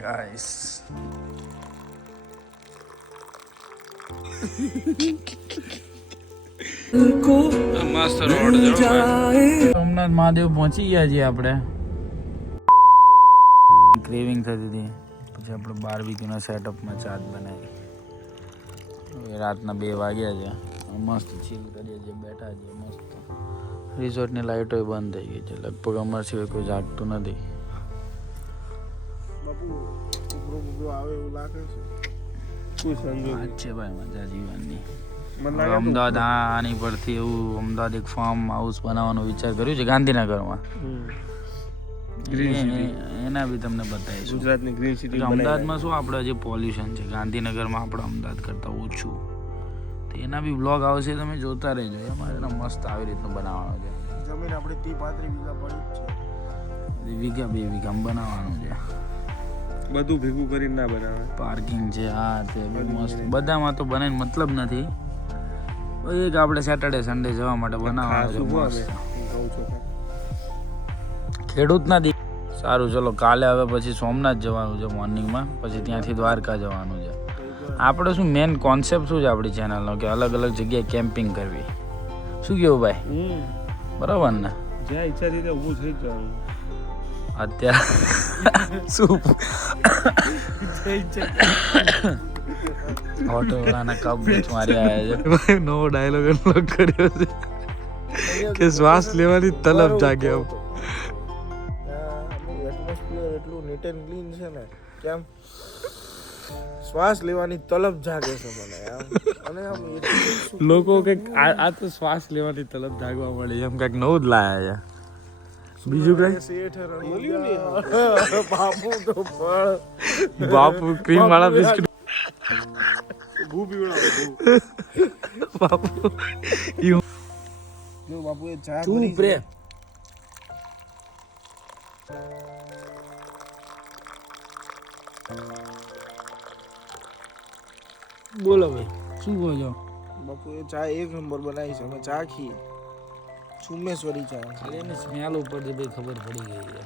guys. મસ્ત road જો સોમનાથ મહાદેવ પહોંચી ગયા છીએ આપણે. ક્રેવિંગ થતી હતી પછી આપણે બારબીક્યુના સેટઅપમાં ચાટ બનાવી. રાતના 2 વાગ્યા છે. મસ્ત ચીલ કરીએ છીએ, બેઠા છીએ મસ્ત. રિસોર્ટની લાઇટો બંધ થઈ ગઈ છે. લગભગ અમારા સિવાય કોઈ જાગતું નથી. છે ભાઈ મજા જીવનની. અમદાવાદ આની પરથી એવું અમદાવાદ એક ફાર્મ હાઉસ બનાવવાનો વિચાર કર્યું છે ગાંધીનગરમાં. એના બી તમને બતાવીશું. ગુજરાતની ગ્રીન સિટી અમદાવાદમાં શું આપણે જે પોલ્યુશન છે ગાંધીનગરમાં આપણે અમદાવાદ કરતાં ઓછું. તો એના બી બ્લોગ આવશે, તમે જોતા રહેજો. અમારે મસ્ત આવી રીતનું બનાવવાનું છે. જમીન આપણે 30-35 વીઘા પડી જ છે. વીઘા 2 વીઘામાં બનાવવાનું છે. બધું ભેગું કરીને ના બનાવે. પાર્કિંગ છે આ તે બહુ મસ્ત. બધામાં તો બનાવીને મતલબ નથી. એક આપણે સેટરડે સન્ડે જવા માટે બનાવવાનું છે. ખેડૂત નથી સારું. ચલો કાલે હવે પછી સોમનાથ જવાનું છે મોર્નિંગમાં, પછી ત્યાંથી દ્વારકા જવાનું છે. આપણે શું મેન કોન્સેપ્ટ શું છે આપણી ચેનલનો કે અલગ અલગ જગ્યાએ કેમ્પિંગ કરવી. શું કેવું ભાઈ? બરાબર ને? જ્યાં ઈચ્છા રીતે ઊભું થઈ જવાનું. અત્યારે શું ઓટોવાળાના કપ મારી આવ્યા છે. નવો ડાયલોગ અનલોક કર્યો છે કે શ્વાસ લેવાની તલબ જાગે. એટમોસ્ફિયર એટલું નીટ એન્ડ ક્લીન છે ને, કેમ શ્વાસ લેવાની તલબ જાગે છે મને. અને લોકો કંઈક આ તો શ્વાસ લેવાની તલબ જાગવા મળી એમ કંઈક નવું જ લાયા છે. બીજું કઈ બાપુ તો ફળ બાપુ ક્રીમ વાળા બિસ્કિટ બાપુ જો બાપુ એ ચા ભરી છે. બોલો ભાઈ શું કહો છો? બાપુ એ ચા એક નંબર બનાવી છે. અમે ચા ખી સુમેશ્વરી ચા. એની સ્મેલ ઉપરથી ભાઈ ખબર પડી ગઈ છે.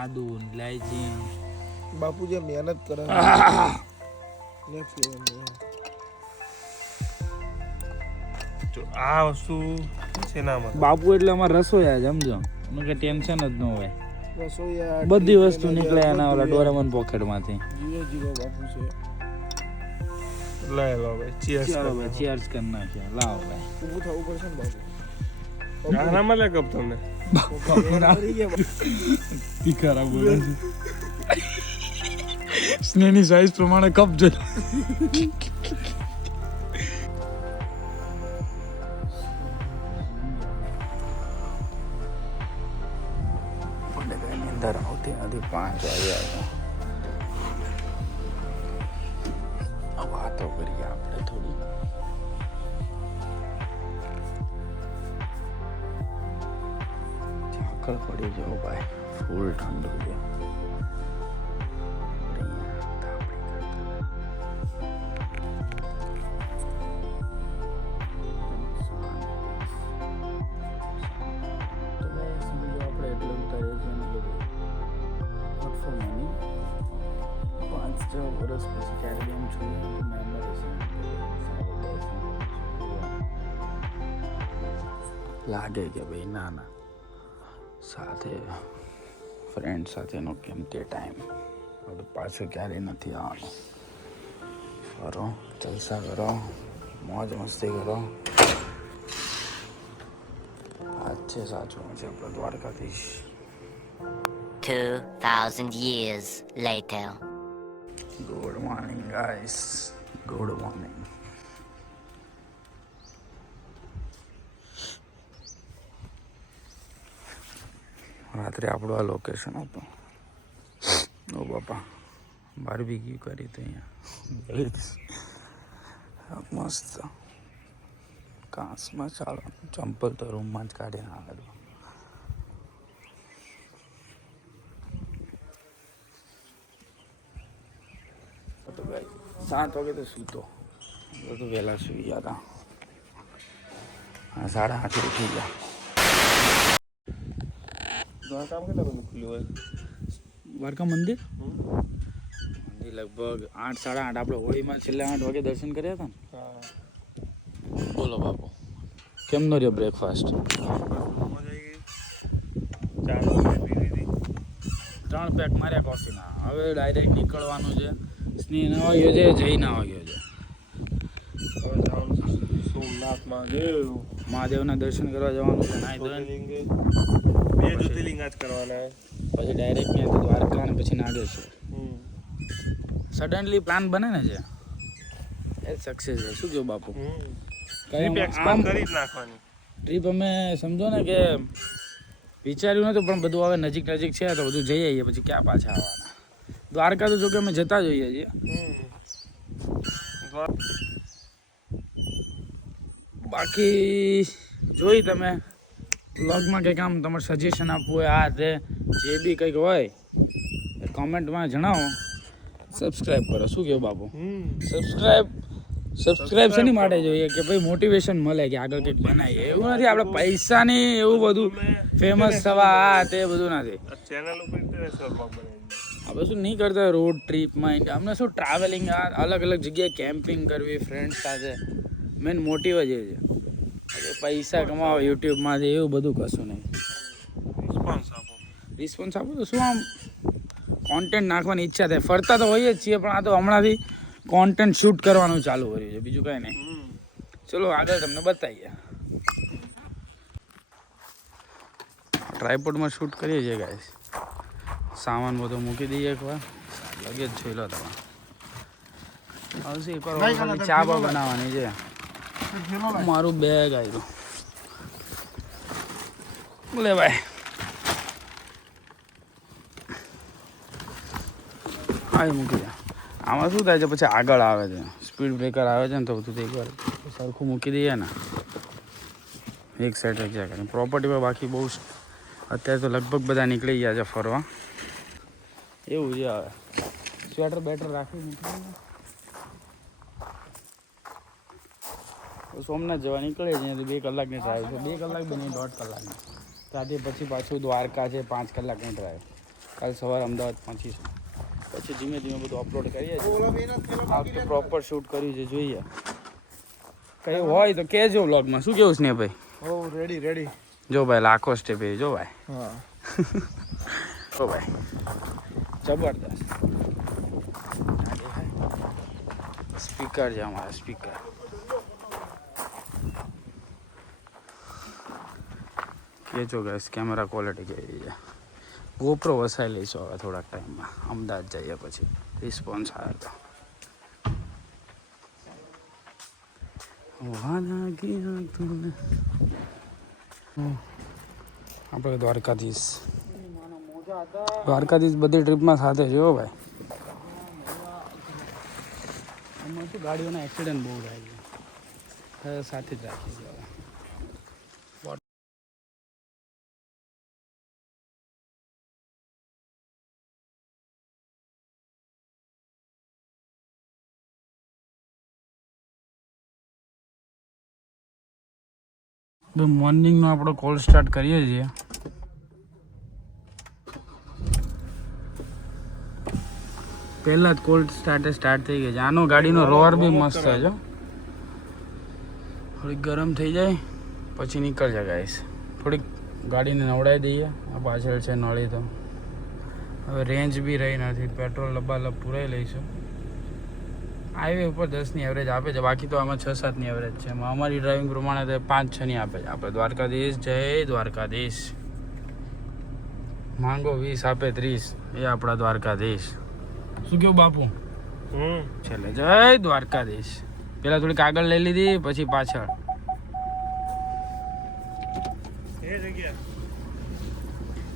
આદુ ઇલાયચી બાપુ જે મહેનત કરે આ વસ્તુ છે નામાં બાપુ એટલે અમારે રસોઈયા જ સમજો. એનું કઈ ટેન્શન જ ન હોય. રસોઈયા બધી વસ્તુ નીકળે એના ઓલા ડોરેમોન પોકેટમાંથી. જીરો જીરો બાપુ છે. લાવ ભાઈ ચીયર્સ કરો ભાઈ. ચીયર્સ કરી નાખ્યા. લાવ ભાઈ ઊભું થવું પડશે ને બાપુ. આરામ લે કપ તમને તીખારા બોલે છે. સ્નેહની સાઈઝ પ્રમાણે કપ જોઈ. અંદર આવતી નથી. 5 વાગ્યા. વાતો કરીએ આપણે થોડી. ઝાકળ પડી જાઓ ભાઈ. ફૂલ ઠંડુ છે. વર્ષ પછી ક્યારે એમ છું લાગે કે ભાઈ ના ના સાથે ફ્રેન્ડ સાથેનો કેમ તે ટાઈમ હવે પાછું ક્યારેય નથી આવવાનું. ફરો, જલસા કરો, મોજ મસ્તી કરો. આજ છે સાચું છે આપણો Dwarkadhish. 2000 years later. Good morning guys. Good morning. રાત્રે આપણું આ લોકેશન હતું. ઓ બાપા બારબીક્યુ કરી તો અહીંયા મસ્ત કાંસમાં. ચાલો ચંપલ તો રૂમમાં જ કાઢીને આવે. 7 વાગે તો સૂતો તો વહેલા સુઈ ગયા હતા. 8:30 ઉઠી ગયા. દ્વારકા મંદિર લગભગ 8 સાડા 8 આપણે હોળીમાં છેલ્લે 8 વાગે દર્શન કર્યા હતા ને. બોલો બાપુ કેમનો રહ્યો બ્રેકફાસ્ટ? 3 પેક માર્યા કોફીના. હવે ડાયરેક્ટ નીકળવાનું છે. સ્નેહ ના વાગ્યો છે, જય ના વાગ્યો છે. સોમનાથ મહાદેવના દર્શન કરવા જવાનું છે. બે જ્યોતિર્લિંગ જ કરવાના. પછી ડાયરેક્ટ ત્યાંથી દ્વારકા અને પછી નાગેશ્વર. સડનલી પ્લાન બને ને છે એ સક્સેસ છે. શું કહ્યું બાપુ? ટ્રીપ અમે સમજો ને કે વિચાર્યું નતું, પણ બધું હવે નજીક નજીક છે તો બધું જઈ આવીએ. પછી ક્યાં પાછા આવવાના? દ્વારકા તો જો કે અમે જતા જોઈએ છીએ. બાકી જોઈ તમે બ્લોગમાં કંઈક આમ તમારે સજેશન આપવું હોય, આ તે જે બી કંઈક હોય કોમેન્ટમાં જણાવો. સબસ્ક્રાઈબ કરો. શું કહ્યું બાપુ? સબસ્ક્રાઈબ શેની માટે જોઈએ? કે ભાઈ મોટિવેશન મળે કે આગળ કંઈક બનાવીએ. એવું નથી આપણે પૈસાની એવું બધું ફેમસ થવા આ તે બધું નથી. આપણે શું નહીં કરતા રોડ ટ્રીપમાં અમને શું ટ્રાવેલિંગ, અલગ અલગ જગ્યાએ કેમ્પિંગ કરવી ફ્રેન્ડ સાથે. મેન મોટિવ જ એ છે. પૈસા કમાવો યુટ્યુબમાંથી એવું બધું કશું નહીં. રિસ્પોન્સ આપો તો શું આમ કોન્ટેન્ટ નાખવાની ઈચ્છા થાય. ફરતા તો હોઈએ જ છીએ, પણ આ તો હમણાંથી કોન્ટેન્ટ શૂટ કરવાનું ચાલુ કર્યું છે, બીજું કંઈ નહીં. ચલો આગળ તમને બતાવીએ. ટ્રાયપોડમાં શૂટ કરીએ છીએ ગાઈસ. સામાન બધો મૂકી દઈએ એકવાર. લગેજ જોઈ લો તમે. હવે એકવાર ચા બનાવવાની છે. મારું બેગ આવ્યું. બોલે ભાઈ આવી મૂકી દે. આમાં શું થાય છે પછી આગળ આવે છે સ્પીડ બ્રેકર આવે છે ને તો બધું એકવાર સરખું મૂકી દઈએ ને એક સાઈડ રખ્યા કરીને પ્રોપર્ટીમાં. બાકી બહુ અત્યારે તો લગભગ બધા નીકળી ગયા છે ફરવા. એવું છે. હવે સ્વેટર બેટર રાખી મૂકી સોમનાથ જવા નીકળે છે. 2 કલાકની ડ્રાઈવ છે. 2 કલાક બી નહીં, 1.5 કલાકની. ત્યાંથી પછી પાછું દ્વારકા છે 5 કલાકની ડ્રાઈવ. કાલ સવારે અમદાવાદ પહોંચીશું. પછી ધીમે ધીમે બધું અપલોડ કરીએ છીએ. આ વખતે પ્રોપર શૂટ કર્યું છે. જોઈએ કંઈ હોય તો કહેજો વ્લોગમાં. શું કેવું સ્નેહ ભાઈ? રેડી. જો ભાઈ લાખો સ્ટેપ એ જો ભાઈ. હા જો ભાઈ જબરદસ્ત. સ્પીકર છે અમારા સ્પીકર. કેજો ગાઈસ કેમેરા ક્વોલિટી કેવી છે. ગોપ્રો વસાઈ લઈશું હવે થોડાક ટાઈમમાં. અમદાવાદ જઈએ પછી રિસ્પોન્સ આવે તો. આપણે દ્વારકાધીશ બધી ટ્રીપમાં સાથે છે હો ભાઈ. આમાં શું ગાડીઓના એક્સિડન્ટ બહુ થાય છે. સાથે જ રાખીએ છીએ. મોર્નિંગનો આપણો કોલ સ્ટાર્ટ કરીએ છીએ. પહેલાં જ કોલ સ્ટાર્ટ થઈ ગઈ છે. આનો ગાડીનો રોર બી મસ્ત છે. થોડીક ગરમ થઈ જાય પછી નીકળશે ગાઈસ. થોડીક ગાડીને નવડાવી દઈએ. આ પાછળ છે નળી. તો હવે રેન્જ બી રહી નથી. પેટ્રોલ લબાલબ પૂરાઈ લઈશું. હાઈવે ઉપર 10ની એવરેજ આપે છે. બાકી તો આમાં 6-7ની એવરેજ છે. અમારી ડ્રાઇવિંગ પ્રમાણે તો 5-6ની આપે છે. આપણે દ્વારકાધીશ જય દ્વારકાધીશ. માંગો 20 આપે 30. એ આપણા દ્વારકાધીશ. શું કેવું બાપુ? છેલ્લે જય દ્વારકાધીશ. પેલા થોડીક આગળ લઈ લીધી પછી પાછળ.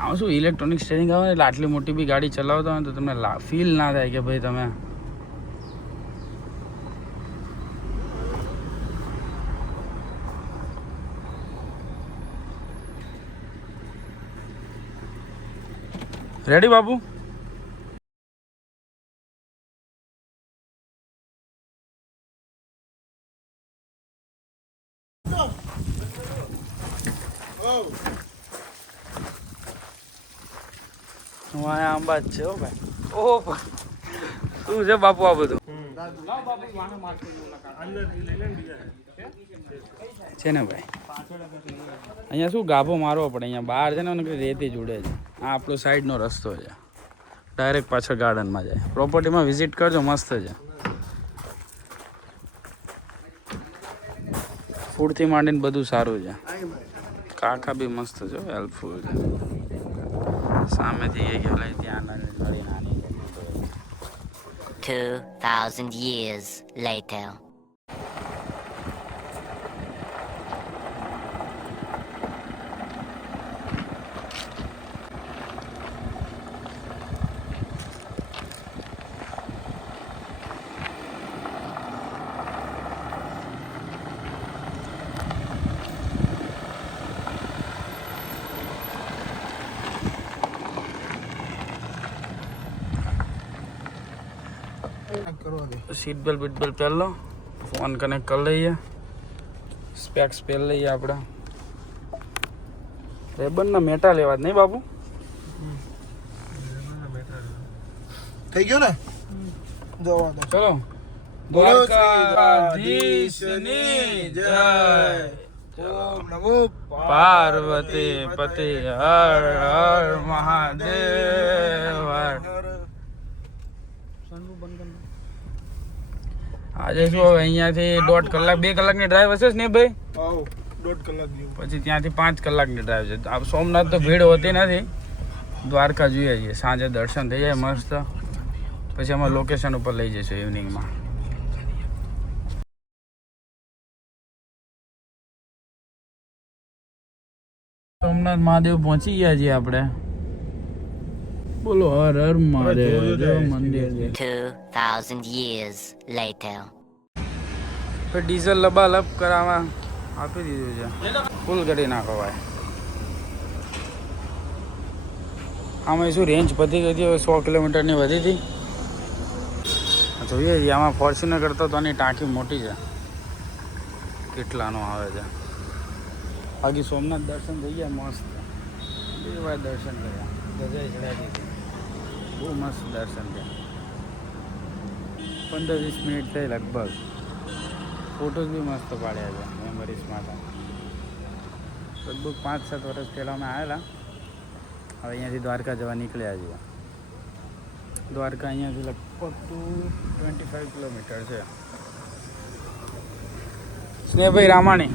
આમાં શું ઇલેક્ટ્રોનિક સ્ટેરિંગ આવે ને એટલે આટલી મોટી બી ગાડી ચલાવતા હોય તો તમને ફીલ ના થાય કે ભાઈ તમે રેડી બાબુ. વાયા આંબા જ છે હો ભાઈ. ઓહો શું છે બાપુ આ બધું છે ને ભાઈ? અહીંયા શું ગાભો મારવો પડે, અહીંયા બહાર છે ને રેતી જોડે છે. આ આપણો સાઈડનો રસ્તો છે, ડાયરેક્ટ પાછળ ગાર્ડનમાં જાય. પ્રોપર્ટીમાં વિઝિટ કરજો, મસ્ત છે. ફૂડથી માંડીને બધું સારું છે. કાકા બી મસ્ત છે, હેલ્પફુલ છે. સામેથી એ કહેવાય ત્યાં નળી નાની 2,000 years later. સીટ બેલ્ટ બીટ બેલ્ટ પહેર લો, ફોન કનેક્ટ કરી લઈએ, સ્પેક્સ પહેર લઈએ આપણે. રેબનના મેટા લેવા જ નહીં બાપુ? થઈ ગયો ને? જવા દો. ચલો. દ્વારકાધીશની જય. ઓમ નમો પાર્વતી પતિ હર હર મહાદેવ. આજે શું હવે અહીંયાથી 1.5 કલાક 2 કલાકની ડ્રાઈવ હશે ને ભાઈ? આવ 1.5 કલાક જેવું. પછી ત્યાંથી 5 કલાકની ડ્રાઈવ છે. આ સોમનાથ તો ભીડ હોતી નથી, દ્વારકા જોઈએ છીએ. સાંજે દર્શન થઈ જાય મસ્ત, પછી અમે લોકેશન ઉપર લઈ જઈશું ઇવનિંગમાં. સોમનાથ મહાદેવ પહોંચી ગયા છીએ આપણે. બોલો હર હર મહાદેવ. મંદિર છે. 2,000 years later. ડીઝલ લબાલબ કરાવવા આપી દીધું છે, ફૂલ કરી નાખો ભાઈ. આમાં શું રેન્જ પતી ગઈ હતી, હવે 100 કિલોમીટરની વધી હતી. જોઈએ છીએ આમાં ફોર્ચ્યુનર કરતાં તો આની ટાંકી મોટી છે, કેટલાનો આવે છે. બાકી સોમનાથ દર્શન થઈ ગયા મસ્ત, 2 વાર દર્શન કર્યા, ધજા ચડાવી દીધી, બહુ મસ્ત દર્શન થયા. 15-20 મિનિટ થઈ લગભગ. ફોટોઝ બી મસ્ત પાડ્યા છે મેમરીઝ માટે. લગભગ 5-7 વર્ષ પહેલાં અમે આવેલા. હવે અહીંયાથી દ્વારકા જવા નીકળ્યા છીએ. દ્વારકા અહીંયાથી લગભગ 25 કિલોમીટર છે. સ્નેહભાઈ રામાણી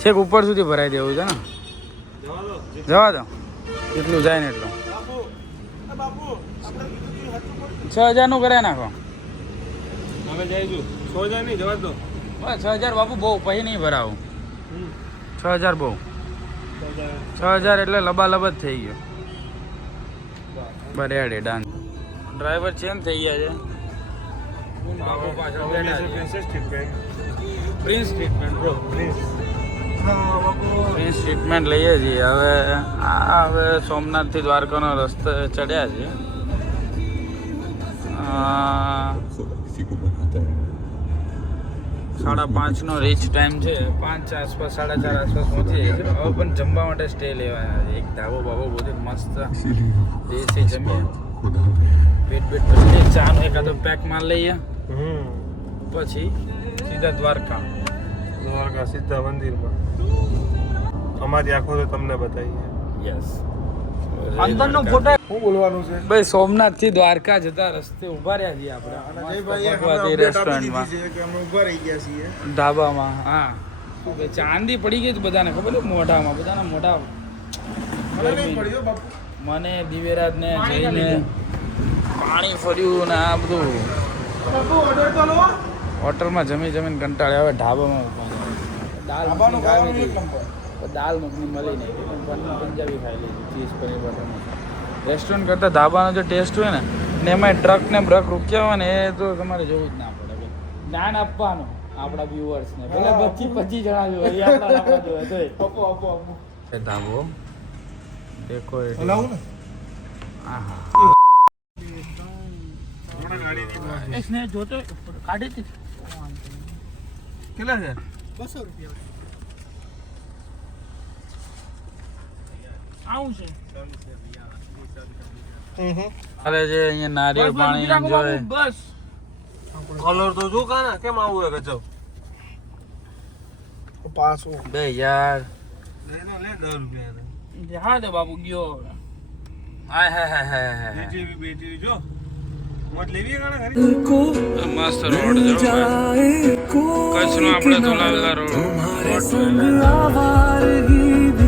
છેક ઉપર સુધી ભરાઈ દેવું છે ને? જવા દો, એટલું જાય ને એટલું. 6,000 કરાવી નાખો. અમે જઈશું 6,000 નહીં, જવા દો. બસ 6,000 બાપુ બહુ, પછી નહીં ભરાવું. 6,000 બહુ. 6,000 એટલે લબાલબ જ થઈ ગયો. બરેડે ડાન્સ. ડ્રાઈવર ચેન્જ થઈ ગયા છે. Prince treatment bro, prince treatment લઈએ છીએ. હવે સોમનાથથી દ્વારકાનો રસ્તો ચડ્યા છે. 5:30 રીચ ટાઈમ છે. 5 આસપાસ 4:30 આસપાસ પહોંચી જાય છે. હવે પણ જમવા માટે સ્ટે લેવાના છે. એક ધાબો બાબો બધું મસ્ત દેશી જમીએ, પેટ ભરી ચાનો એકાદો પેક માર લઈએ, પછી સીધા દ્વારકા સીધા મંદિરમાં. અમારી આંખો તો તમને બતાવીએ. યસ. અંદરનો ફોટો શું બોલવાનું છે ભાઈ? સોમનાથ થી દ્વારકા જતા રસ્તે ઉભા રહ્યા છીએ આપણે ભગવતી રેસ્ટોરન્ટમાં, ઢાબામાં. હા, શું કે ચાંદી પડી ગઈ બધાને ખબર છે મોઢામાં, બધાના મોઢા. મને દિવ્યરાજ ને જઈને પાણી ફર્યું ને આ બધું. હોટલમાં જમીને કંટાળ્યા, હવે ઢાબામાં ઉભા. દાલ મખની મળી નહીં, પંજાબી ખાઈ લીધી, ચીઝ પનીર બટર મસાલા. રેસ્ટોરન્ટ કરતાં ધાબાનો જે ટેસ્ટ હોય ને એમાં ટ્રક ને બ્રક રૂક્યા હોય ને, એ તો તમારે જોવું જ ના પડે. જ્ઞાન આપવાનું આપણા વ્યુઅર્સને, ભલે 25 જણા જોઈએ, ધાબો ડેકોરેટિવ. જોતો કાઢી કેટલા છે? 200 રૂપિયા. આવું છે અરે જે અહીંયા નારિયેળ પાણી એન્જોય બસ કલર તો જો કાના કેમ આવું હે ગજબ પાછો 2000 લે 10 રૂપિયા હા દે બાબુ ગયો હાય હાય હાય હાય બેટરી બેટરી જો મત લેવી કાના ખરી મસ્ત રોડ જો કચ્છનો આપણે તો લાલા રોડ